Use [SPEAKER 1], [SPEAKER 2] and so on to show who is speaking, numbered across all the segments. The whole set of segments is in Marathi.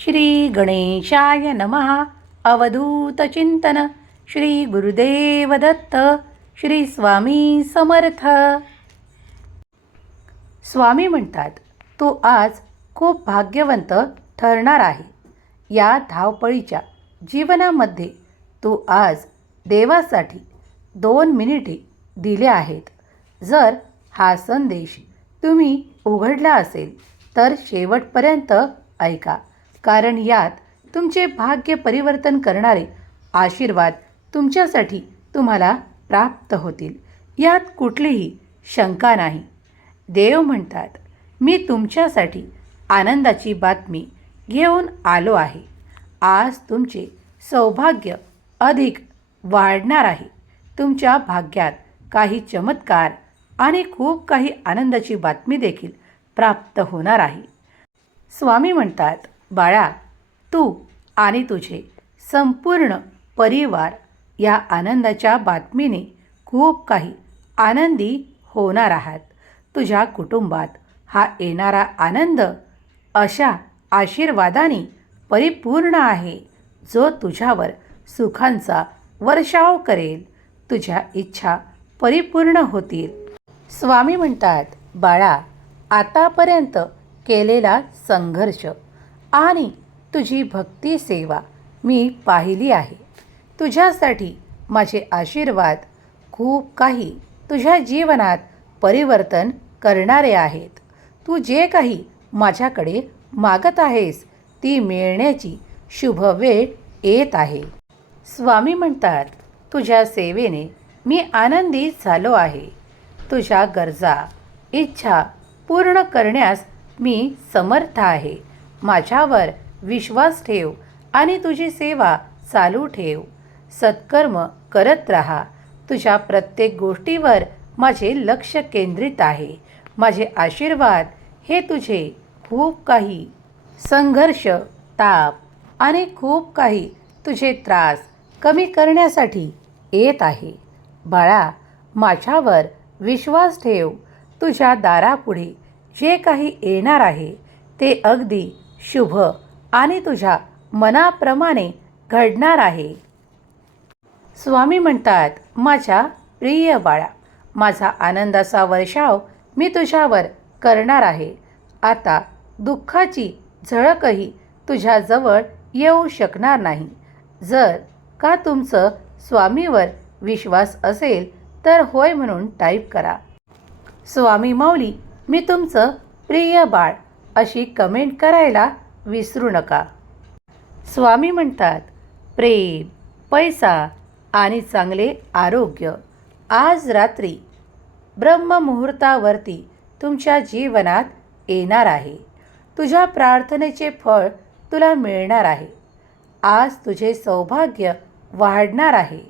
[SPEAKER 1] श्री गणेशाय नमः अवधूतचिंतन श्री गुरुदेव दत्त. श्री स्वामी समर्थ. स्वामी म्हणतात तू आज खूप भाग्यवंत ठरणार आहे. या धावपळीच्या जीवनामध्ये तू आज देवासाठी दोन मिनिटे दिले आहेत. जर हा संदेश तुम्ही उघडला असेल तर शेवटपर्यंत ऐका. कारण यात तुमचे भाग्य परिवर्तन करणारे आशीर्वाद तुमच्यासाठी तुम्हाला प्राप्त होतील. यात कुठलीही शंका नाही. देव म्हणतात मी तुमच्यासाठी आनंदाची बातमी घेऊन आलो आहे. आज तुमचे सौभाग्य अधिक वाढणार आहे. तुमच्या भाग्यात काही चमत्कार आणि खूप काही आनंदाची बातमी देखील प्राप्त होणार आहे. स्वामी म्हणतात बाळा तू आणि तुझे संपूर्ण परिवार या आनंदाच्या बातमीने खूप काही आनंदी होणार आहात. तुझ्या कुटुंबात हा येणारा आनंद अशा आशीर्वादाने परिपूर्ण आहे जो तुझ्यावर सुखांचा वर्षाव करेल. तुझ्या इच्छा परिपूर्ण होतील. स्वामी म्हणतात बाळा आतापर्यंत केलेला संघर्ष आणि तुझी भक्ती सेवा मी पाहिली आहे. तुझ्यासाठी माझे आशीर्वाद खूप काही तुझ्या जीवनात परिवर्तन करणारे आहेत. तू जे काही माझ्याकडे मागत आहेस ती मिळण्याची शुभ वेळ येत आहे. स्वामी म्हणतात तुझ्या सेवेने मी आनंदी झालो आहे. तुझ्या गरजा इच्छा पूर्ण करण्यास मी समर्थ आहे. माझ्यावर विश्वास ठेव आणि तुझी सेवा चालू ठेव. सत्कर्म करत राहा. तुझ्या प्रत्येक गोष्टीवर माझे लक्ष केंद्रित आहे. माझे आशीर्वाद हे तुझे खूप काही. संघर्ष ताप आणि खूप काही तुझे त्रास कमी करण्यासाठी येत आहे. बाळा माझ्यावर विश्वास ठेव. तुझ्या दारापुढे जे काही येणार आहे ते अगदी शुभ आणि तुझ्या मनाप्रमाणे घडणार आहे. स्वामी म्हणतात माझ्या प्रिय बाळा माझा आनंदाचा वर्षाव मी तुझ्यावर करणार आहे. आता दुःखाची झळकही तुझ्याजवळ येऊ शकणार नाही. जर का तुमचं स्वामीवर विश्वास असेल तर होय म्हणून टाईप करा. स्वामी माऊली मी तुमचं प्रिय बाळ अशी कमेंट करायला विसरू नका. स्वामी म्हणतात प्रेम पैसा आणि चांगले आरोग्य आज रात्री ब्रह्ममुहूर्तावरती तुमच्या जीवनात येणार आहे. तुझ्या प्रार्थनेचे फळ तुला मिळणार आहे. आज तुझे सौभाग्य वाढणार आहे.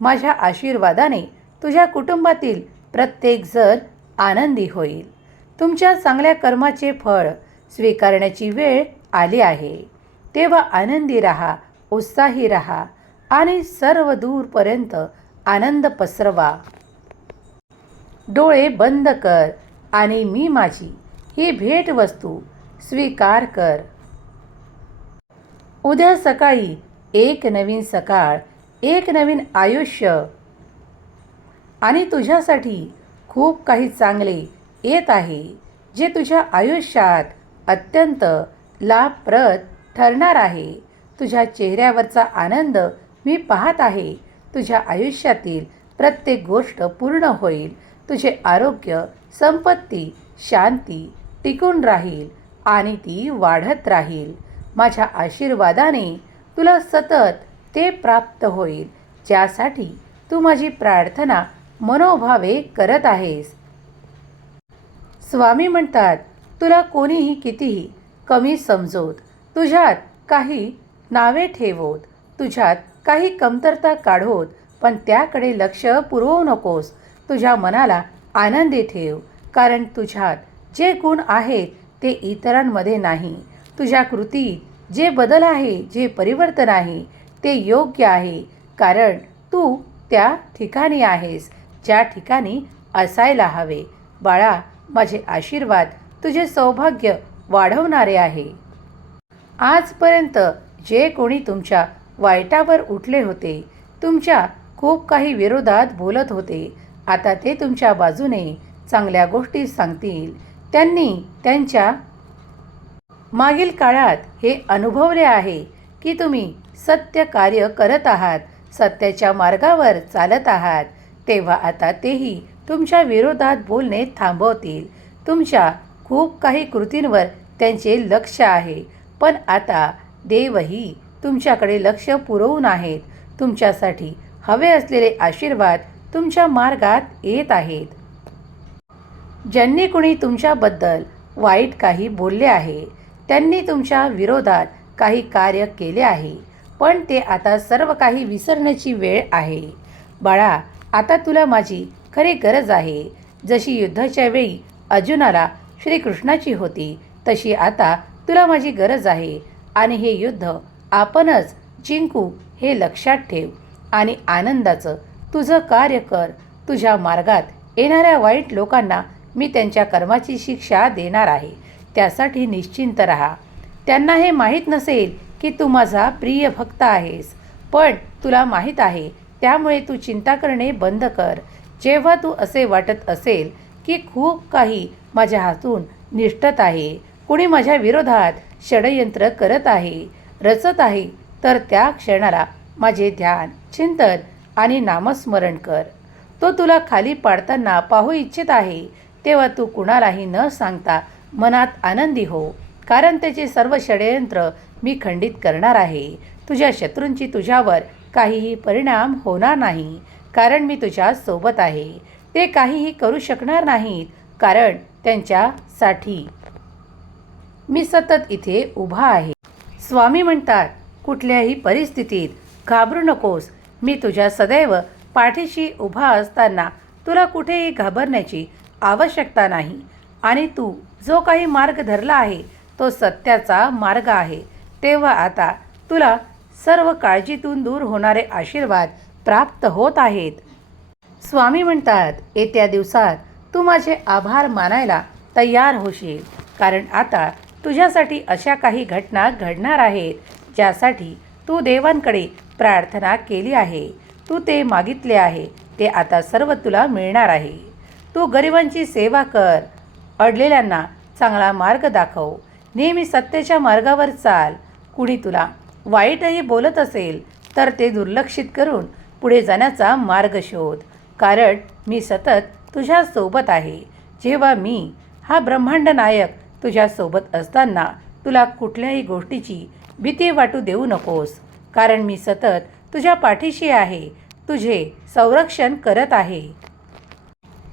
[SPEAKER 1] माझ्या आशीर्वादाने तुझ्या कुटुंबातील प्रत्येकजण आनंदी होईल. तुमच्या चांगल्या कर्माचे फळ स्वीकारण्याची वेळ आली आहे. तेव्हा आनंदी राहा उत्साही राहा आणि सर्व दूरपर्यंत आनंद पसरवा. डोळे बंद कर आणि मी माझी ही भेटवस्तू स्वीकार कर. उद्या सकाळी एक नवीन सकाळ एक नवीन आयुष्य आणि तुझ्यासाठी खूप काही चांगले येत आहे जे तुझ्या आयुष्यात अत्यंत लाभप्रद ठरणार आहे. तुझ्या चेहऱ्यावरचा आनंद मी पाहत आहे. तुझ्या आयुष्यातील प्रत्येक गोष्ट पूर्ण होईल. तुझे आरोग्य संपत्ती शांती टिकून राहील आणि ती वाढत राहील. माझ्या आशीर्वादाने तुला सतत ते प्राप्त होईल. ज्यासाठी तू माझी प्रार्थना मनोभावे करत आहेस. स्वामी म्हणतात तुला कोणीही कितीही कमी समजोत तुझ्यात काही नावे ठेवोत तुझ्यात काही कमतरता काढोत पण त्याकडे लक्ष पुरवू नकोस. तुझ्या मनाला आनंदी ठेव कारण तुझ्यात जे गुण आहेत ते इतरांमध्ये नाही. तुझ्या कृतीत जे बदल आहे जे परिवर्तन आहे ते योग्य आहे कारण तू त्या ठिकाणी आहेस ज्या ठिकाणी असायला हवे. बाळा माझे आशीर्वाद तुझे सौभाग्य वाढवणारे आहे. आजपर्यंत जे कोणी तुमच्या वाईटावर उठले होते तुमच्या खूप काही विरोधात बोलत होते आता ते तुमच्या बाजूने चांगल्या गोष्टी सांगतील. त्यांनी त्यांच्या मागील काळात हे अनुभवले आहे की तुम्ही सत्य कार्य करत आहात सत्याच्या मार्गावर चालत आहात तेव्हा आता तेही तुमच्या विरोधात बोलणे थांबवतील. तुमच्या खूप काही कृतींवर त्यांचे लक्ष आहे. पण आता देवही तुमच्याकडे लक्ष पुरवून आहेत. तुमच्यासाठी हवे असलेले आशीर्वाद तुमच्या मार्गात येत आहेत. ज्यांनी कुणी तुमच्याबद्दल वाईट काही बोलले आहे त्यांनी तुमच्या विरोधात काही कार्य केले आहे. पण ते आता सर्व काही विसरण्याची वेळ आहे. बाळा आता तुला माझी खरी गरज आहे. जशी युद्धाच्या वेळी अर्जुनाला श्रीकृष्णाची होती. तशी आता तुला माझी गरज आहे. आणि हे युद्ध आपणच जिंकू हे लक्षात ठेव. आणि आनंदाचं तुझं कार्य कर. तुझ्या मार्गात येणाऱ्या वाईट लोकांना मी त्यांच्या कर्माची शिक्षा देणार आहे. त्यासाठी निश्चिंत राहा. त्यांना हे माहीत नसेल की तू माझा प्रिय भक्त आहेस. पण तुला माहीत आहे त्यामुळे तू चिंता करणे बंद कर. जेव्हा तू असे वाटत असेल की खूप काही माझ्या हातून निष्ठत आहे. कुणी माझ्या विरोधात षडयंत्र करत आहे रचत आहे तर त्या क्षणाला माझे ध्यान चिंतन आणि नामस्मरण कर. तो तुला खाली पाडताना पाहू इच्छित आहे तेव्हा तू कुणालाही न सांगता मनात आनंदी हो कारण त्याचे सर्व षडयंत्र मी खंडित करणार आहे. तुझ्या शत्रूंची तुझ्यावर काहीही परिणाम होणार नाही कारण मी तुझ्या सोबत आहे. ते काहीही करू शकणार नाहीत कारण त्यांच्यासाठी. मी सतत इथे उभा आहे. स्वामी म्हणतात कुठल्याही परिस्थितीत घाबरू नकोस. मी तुझ्या सदैव पाठीशी उभा असताना तुला कुठेही घाबरण्याची आवश्यकता नाही. आणि तू जो काही मार्ग धरला आहे तो सत्याचा मार्ग आहे. तेव्हा आता तुला सर्व काळजीतून दूर होणारे आशीर्वाद प्राप्त होत आहेत. स्वामी म्हणतात येत्या दिवसात तू माझे आभार मानायला तयार होशील. कारण आता तुझ्यासाठी अशा काही घटना घडणार आहेत ज्यासाठी तू देवांकडे प्रार्थना केली आहे. तू ते मागितले आहे ते आता सर्व तुला मिळणार आहे. तू गरिबांची सेवा कर अडलेल्यांना चांगला मार्ग दाखव. नेहमी सत्तेच्या मार्गावर चाल. कुणी तुला वाईटही बोलत असेल तर ते दुर्लक्षित करून पुढे जाण्याचा मार्ग शोध. कारण मी सतत तुझ्यासोबत आहे. जेव्हा मी हा ब्रह्मांड नायक तुझ्यासोबत असताना तुला कुठल्याही गोष्टीची भीती वाटू देऊ नकोस. कारण मी सतत तुझ्या पाठीशी आहे. तुझे संरक्षण करत आहे.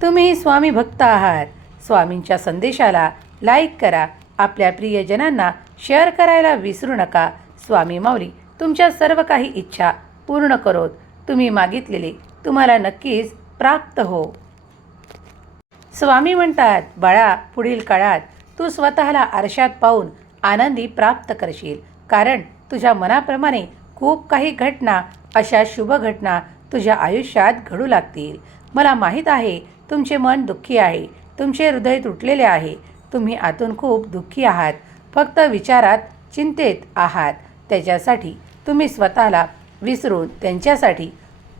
[SPEAKER 1] तुम्ही स्वामी भक्त आहात. स्वामींच्या संदेशाला लाईक करा. आपल्या प्रियजनांना शेअर करायला विसरू नका. स्वामी माऊली तुमच्या सर्व काही इच्छा पूर्ण करोत. तुम्ही मागितलेले तुम्हाला नक्कीच प्राप्त हो. स्वामी म्हणतात बाळा पुढील काळात तू स्वतःला आरशात पाहून आनंदी प्राप्त करशील. कारण तुझ्या मनाप्रमाणे खूप काही घटना अशा शुभ घटना तुझ्या आयुष्यात घडू लागतील. मला माहीत आहे तुमचे मन दुःखी आहे तुमचे हृदय तुटलेले आहे. तुम्ही आतून खूप दुःखी आहात. फक्त विचारात चिंतेत आहात. त्याच्यासाठी तुम्ही स्वतःला विसरून त्यांच्यासाठी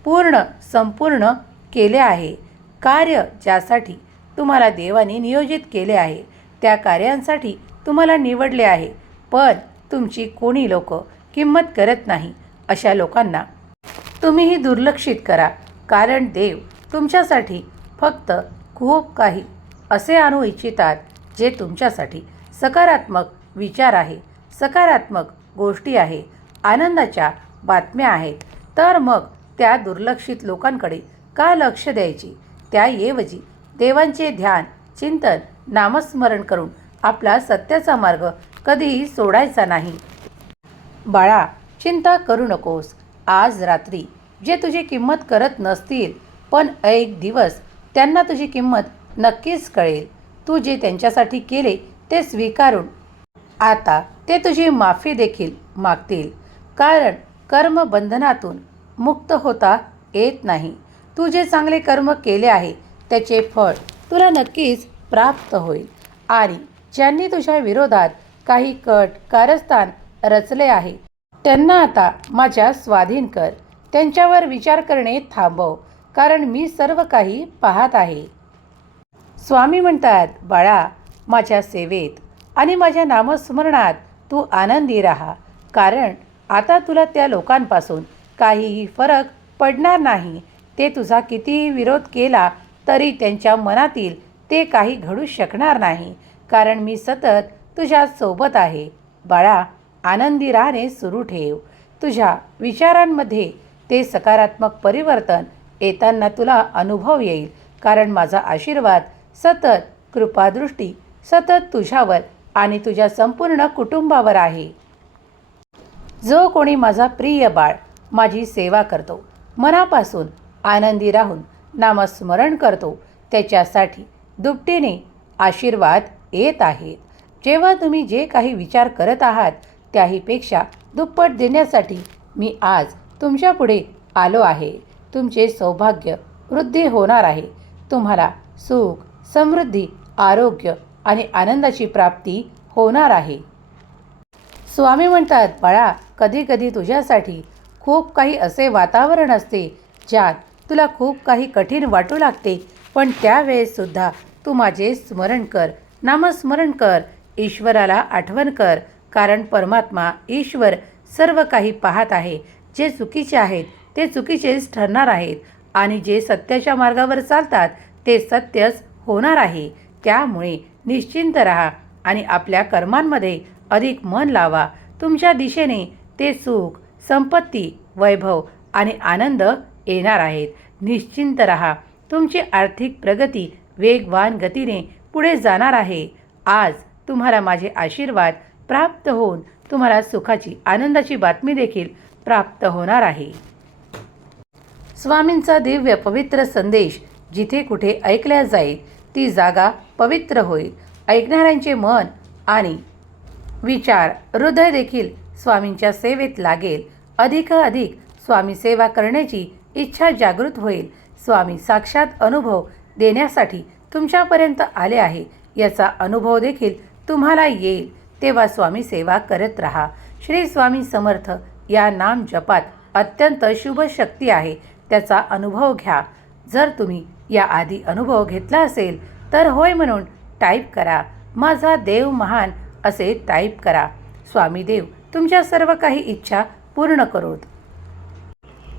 [SPEAKER 1] पूर्ण संपूर्ण केले आहे. कार्य ज्यासाठी तुम्हाला देवाने नियोजित केले आहे. त्या कार्यांसाठी तुम्हाला निवडले आहे. पण तुमची कोणी लोक किंमत करत नाही. अशा लोकांना तुम्हीही दुर्लक्षित करा. कारण देव तुमच्यासाठी फक्त खूप काही असे आणू इच्छितात जे तुमच्यासाठी सकारात्मक विचार आहे सकारात्मक गोष्टी आहे आनंदाच्या बातम्या आहेत. तर मग त्या दुर्लक्षित लोकांकडे का लक्ष द्यायची? त्याऐवजी देवांचे ध्यान चिंतन नामस्मरण करून आपला सत्याचा मार्ग कधीही सोडायचा नाही. बाळा चिंता करू नकोस. आज रात्री जे तुझी किंमत करत नसतील पण एक दिवस त्यांना तुझी किंमत नक्कीच कळेल. तू जे त्यांच्यासाठी केले ते स्वीकारून आता ते तुझी माफी देखील मागतील. कारण कर्मबंधनातून मुक्त होता येत नाही. तू जे चांगले कर्म केले आहे त्याचे फळ तुला नक्कीच प्राप्त होईल. आणि ज्यांनी तुझ्या विरोधात काही कट कारस्थान रचले आहे त्यांना आता माझ्या स्वाधीन कर. त्यांच्यावर विचार करणे थांबव कारण मी सर्व काही पाहत आहे. स्वामी म्हणतात बाळा माझ्या सेवेत आणि माझ्या नामस्मरणात तू आनंदी राहा. कारण आता तुला त्या लोकांपासून काहीही फरक पडणार नाही. ते तुझा कितीही विरोध केला तरी त्यांच्या मनातील ते काही घडू शकणार नाही. कारण मी सतत तुझ्या सोबत आहे. बाळा आनंदी राहणे सुरू ठेव. तुझ्या विचारांमध्ये ते सकारात्मक परिवर्तन येताना तुला अनुभव येईल. कारण माझा आशीर्वाद सतत कृपादृष्टी सतत तुझ्यावर आणि तुझ्या संपूर्ण कुटुंबावर आहे. जो कोणी माझा प्रिय बाळ माझी सेवा करतो. मनापासून आनंदी राहून नामस्मरण करतो. त्याच्यासाठी दुपटीने आशीर्वाद येत आहेत. जेव्हा तुम्ही जे काही विचार करत आहात त्याहीपेक्षा दुप्पट देण्यासाठी मी आज तुमच्यापुढे आलो आहे. तुमचे सौभाग्य वृद्धी होणार आहे. तुम्हाला सुख समृद्धी आरोग्य आणि आनंदाची प्राप्ती होणार आहे. स्वामी म्हणतात बाळा कधी कधी तुझ्यासाठी खूप काही असे वातावरण असते ज्यात तुला खूप काही कठीण वाटू लागते पण त्यावेळेससुद्धा तू माझे स्मरण कर. नामस्मरण कर. ईश्वराला आठवण कर. कारण परमात्मा ईश्वर सर्व काही पाहत आहे. जे चुकीचे आहेत ते चुकीचेच ठरणार आहेत आणि जे सत्याच्या मार्गावर चालतात ते सत्यच होणार आहे. त्यामुळे निश्चिंत राहा आणि आपल्या कर्मांमध्ये अधिक मन लावा. तुमच्या दिशेने ते सुख संपत्ती वैभव आणि आनंद येणार आहेत. निश्चिंत रहा. तुमची आर्थिक प्रगती वेगवान गतीने पुढे जाणार आहे. आज तुम्हाला माझे आशीर्वाद प्राप्त होऊन तुम्हाला सुखाची आनंदाची बातमी देखील प्राप्त होणार आहे. स्वामींचा दिव्य पवित्र संदेश जिथे कुठे ऐकल्या जाईल ती जागा पवित्र होईल. ऐकणाऱ्यांचे मन आणि विचार हृदय देखील स्वामींच्या सेवेत लागेल. अधिकाधिक स्वामी सेवा करण्याची इच्छा जागृत होईल. स्वामी साक्षात अनुभव देण्यासाठी तुमच्यापर्यंत आले आहे. याचा अनुभव देखील तुम्हाला येईल. तेव्हा स्वामी सेवा करत राहा. श्री स्वामी समर्थ या नाम जपात अत्यंत शुभ शक्ती आहे. त्याचा अनुभव घ्या. जर तुम्ही याआधी अनुभव घेतला असेल तर होय म्हणून टाईप करा. माझा देव महान असे टाईप करा. स्वामी देव तुमच्या सर्व काही इच्छा पूर्ण करोत.